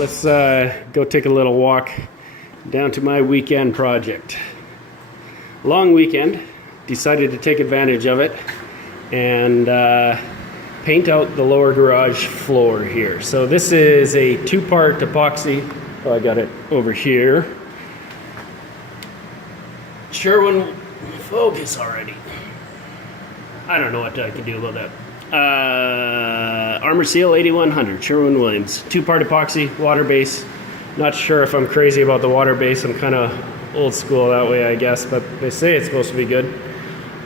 let's go take a little walk down to my weekend project. Long weekend, decided to take advantage of it and paint out the lower garage floor here. So this is a two-part epoxy. Oh, I got it over here. Sherwin, focus already. I don't know what I can do about that. Armor Seal 8100, Sherwin-Williams. Two-part epoxy, water base. Not sure if I'm crazy about the water base. I'm kind of old school that way, I guess, but they say it's supposed to be good.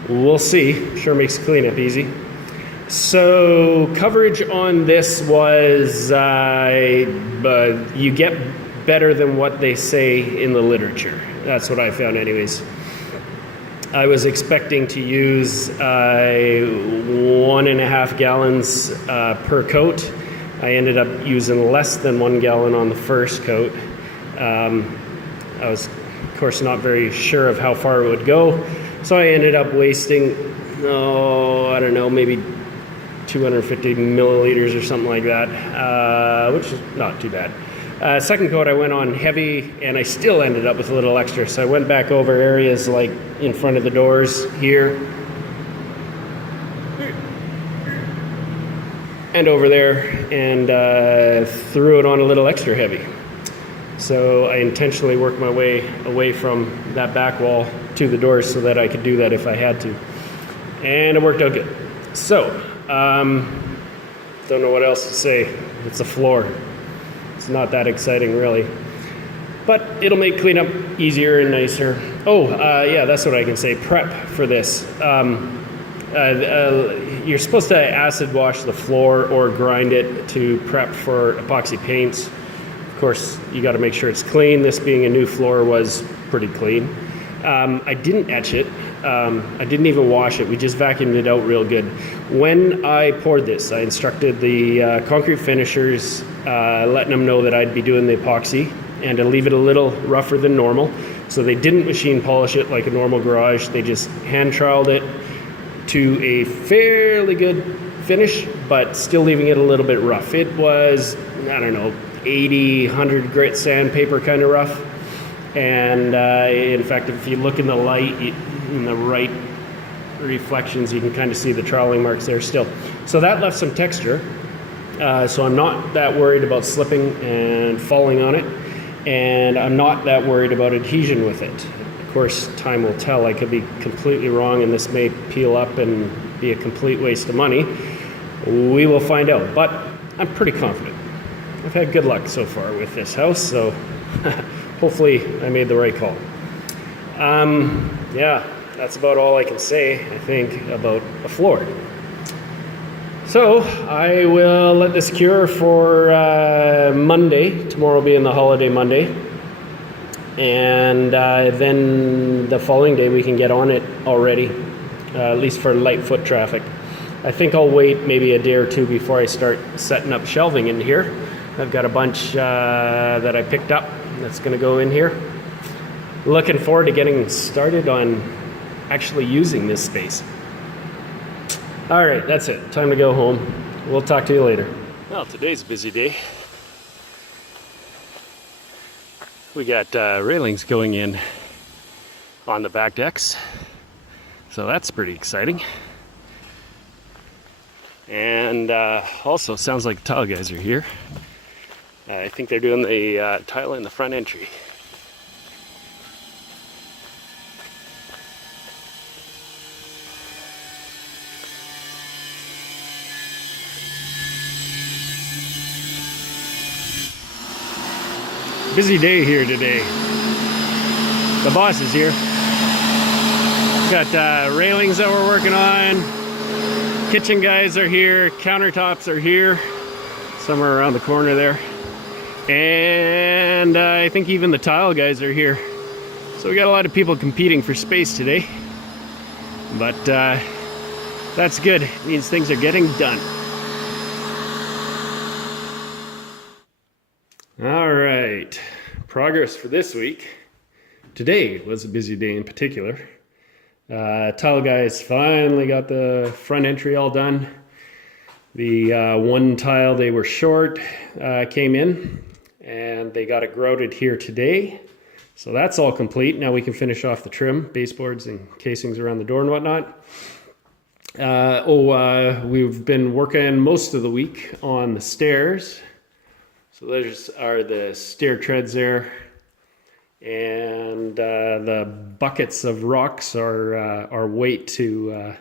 We'll see. Sure makes cleanup easy. So coverage on this was you get better than what they say in the literature. That's what I found anyways. I was expecting to use 1.5 gallons per coat. I ended up using less than 1 gallon on the first coat. I was, of course, not very sure of how far it would go, so I ended up wasting, I don't know, maybe 250 milliliters or something like that, which is not too bad. Second coat I went on heavy, and I still ended up with a little extra, so I went back over areas like in front of the doors here and over there, and threw it on a little extra heavy. So I intentionally worked my way away from that back wall to the doors so that I could do that if I had to, and it worked out good. So don't know what else to say. It's a floor. It's not that exciting, really, but it'll make cleanup easier and nicer. Yeah, that's what I can say. Prep for this. You're supposed to acid wash the floor or grind it to prep for epoxy paints. Of course, you got to make sure it's clean. This being a new floor was pretty clean. I didn't etch it. I didn't even wash it. We just vacuumed it out real good. When I poured this, I instructed the concrete finishers, letting them know that I'd be doing the epoxy and to leave it a little rougher than normal. So they didn't machine polish it like a normal garage. They just hand troweled it to a fairly good finish, but still leaving it a little bit rough. It was, I don't know, 80, 100 grit sandpaper kind of rough. And in fact, if you look in the light, in the right reflections, you can kind of see the troweling marks there still. So that left some texture. So I'm not that worried about slipping and falling on it. And I'm not that worried about adhesion with it. Of course, time will tell. I could be completely wrong and this may peel up and be a complete waste of money. We will find out, but I'm pretty confident. I've had good luck so far with this house, so hopefully I made the right call. Yeah, that's about all I can say, I think, about a floor. So I will let this cure for Monday. Tomorrow being the holiday Monday. And then the following day we can get on it already, at least for light foot traffic. I think I'll wait maybe a day or two before I start setting up shelving in here. I've got a bunch that I picked up that's going to go in here. Looking forward to getting started on actually using this space. All right, that's it. Time to go home. We'll talk to you later. Well, today's a busy day. We got railings going in on the back decks, so that's pretty exciting. And also sounds like the tile guys are here. I think they're doing the tile in the front entry. Busy day here today. The boss is here. Got railings that we're working on. Kitchen guys are here. Countertops are here. Somewhere around the corner there. And I think even the tile guys are here. So we got a lot of people competing for space today. But that's good. It means things are getting done. All right, progress for this week. Today was a busy day in particular. Tile guys finally got the front entry all done. The one tile they were short came in, and they got it grouted here today. So that's all complete. Now we can finish off the trim, baseboards and casings around the door and whatnot. We've been working most of the week on the stairs. So those are the stair treads there. And the buckets of rocks are our weight to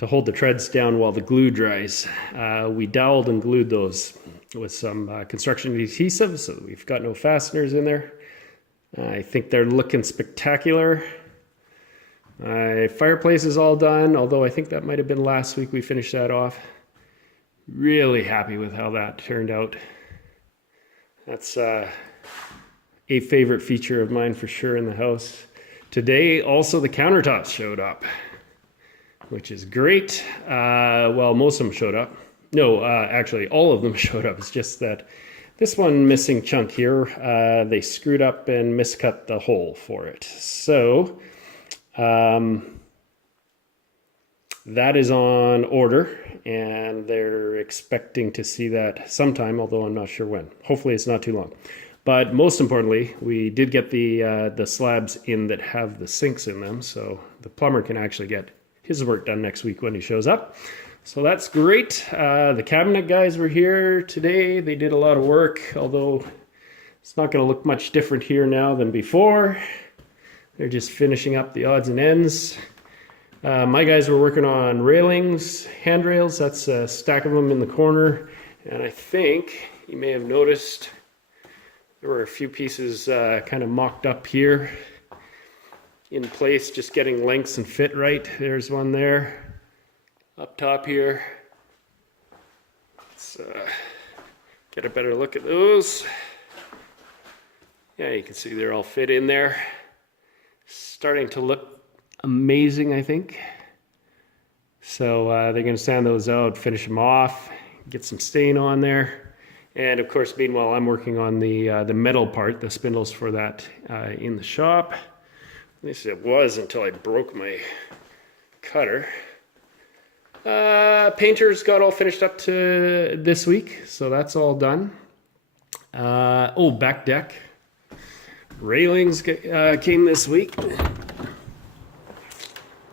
hold the treads down while the glue dries. We doweled and glued those with some construction adhesive, so we've got no fasteners in there. I think they're looking spectacular. My fireplace is all done, although I think that might have been last week we finished that off. Really happy with how that turned out. That's a favorite feature of mine for sure in the house. Today, also the countertops showed up, which is great. Well, most of them showed up. No, actually, all of them showed up. It's just that this one missing chunk here, they screwed up and miscut the hole for it. So that is on order, and they're expecting to see that sometime, although I'm not sure when. Hopefully it's not too long. But most importantly, we did get the slabs in that have the sinks in them, so the plumber can actually get his work done next week when he shows up. So that's great. The cabinet guys were here today. They did a lot of work, although it's not going to look much different here now than before. They're just finishing up the odds and ends. My guys were working on railings, handrails. That's a stack of them in the corner. And I think you may have noticed there were a few pieces kind of mocked up here in place, just getting lengths and fit right. There's one there up top here. Let's get a better look at those. Yeah, you can see they're all fit in there. Starting to look amazing, I think. So they're going to sand those out, finish them off, get some stain on there. And of course, meanwhile, I'm working on the metal part, the spindles for that in the shop. At least it was until I broke my cutter. Painters got all finished up to this week, so that's all done. Back deck. Railings came this week.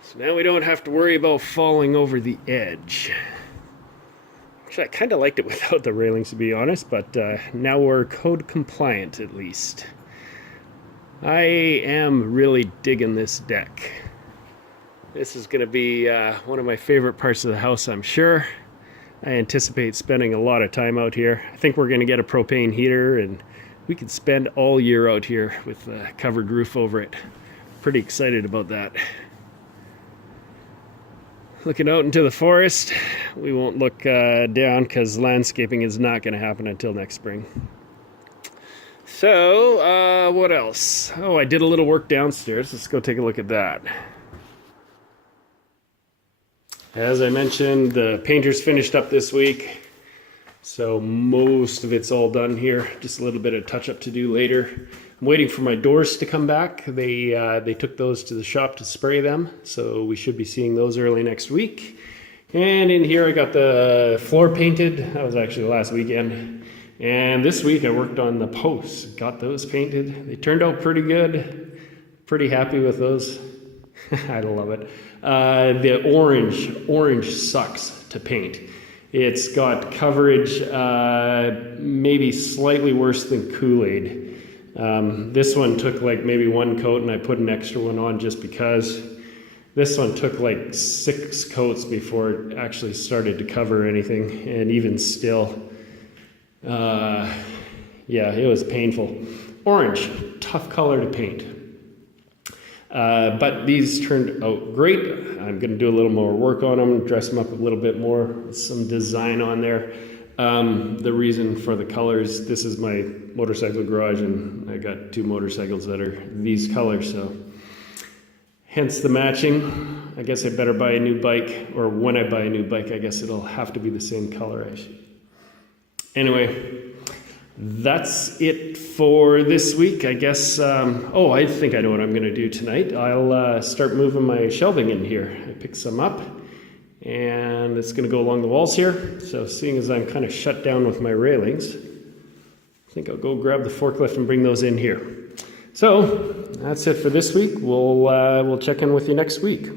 So now we don't have to worry about falling over the edge. Actually, I kind of liked it without the railings, to be honest, but now we're code compliant at least. I am really digging this deck. This is going to be one of my favorite parts of the house, I'm sure. I anticipate spending a lot of time out here. I think we're going to get a propane heater, and we could spend all year out here with a covered roof over it. Pretty excited about that. Looking out into the forest, we won't look down because landscaping is not going to happen until next spring. So, what else? Oh, I did a little work downstairs. Let's go take a look at that. As I mentioned, the painters finished up this week, so most of it's all done here. Just a little bit of touch-up to do later. I'm waiting for my doors to come back. They took those to the shop to spray them, so we should be seeing those early next week. And in here I got the floor painted. That was actually last weekend. And this week I worked on the posts, got those painted. They turned out pretty good. Pretty happy with those. I love it. The orange sucks to paint. It's got coverage maybe slightly worse than Kool-Aid. This one took like maybe one coat, and I put an extra one on just because. This one took like 6 coats before it actually started to cover anything, and even still, yeah, it was painful. Orange, tough color to paint. But these turned out great. I'm going to do a little more work on them, dress them up a little bit more, with some design on there. The reason for the colors, this is my motorcycle garage, and I got 2 motorcycles that are these colors, so hence the matching. I guess I better buy a new bike, or when I buy a new bike, I guess it'll have to be the same color. Anyway, that's it for this week, I guess. I think I know what I'm going to do tonight. I'll start moving my shelving in here. I picked some up, and it's going to go along the walls here. So seeing as I'm kind of shut down with my railings, I think I'll go grab the forklift and bring those in here. So that's it for this week. We'll check in with you next week.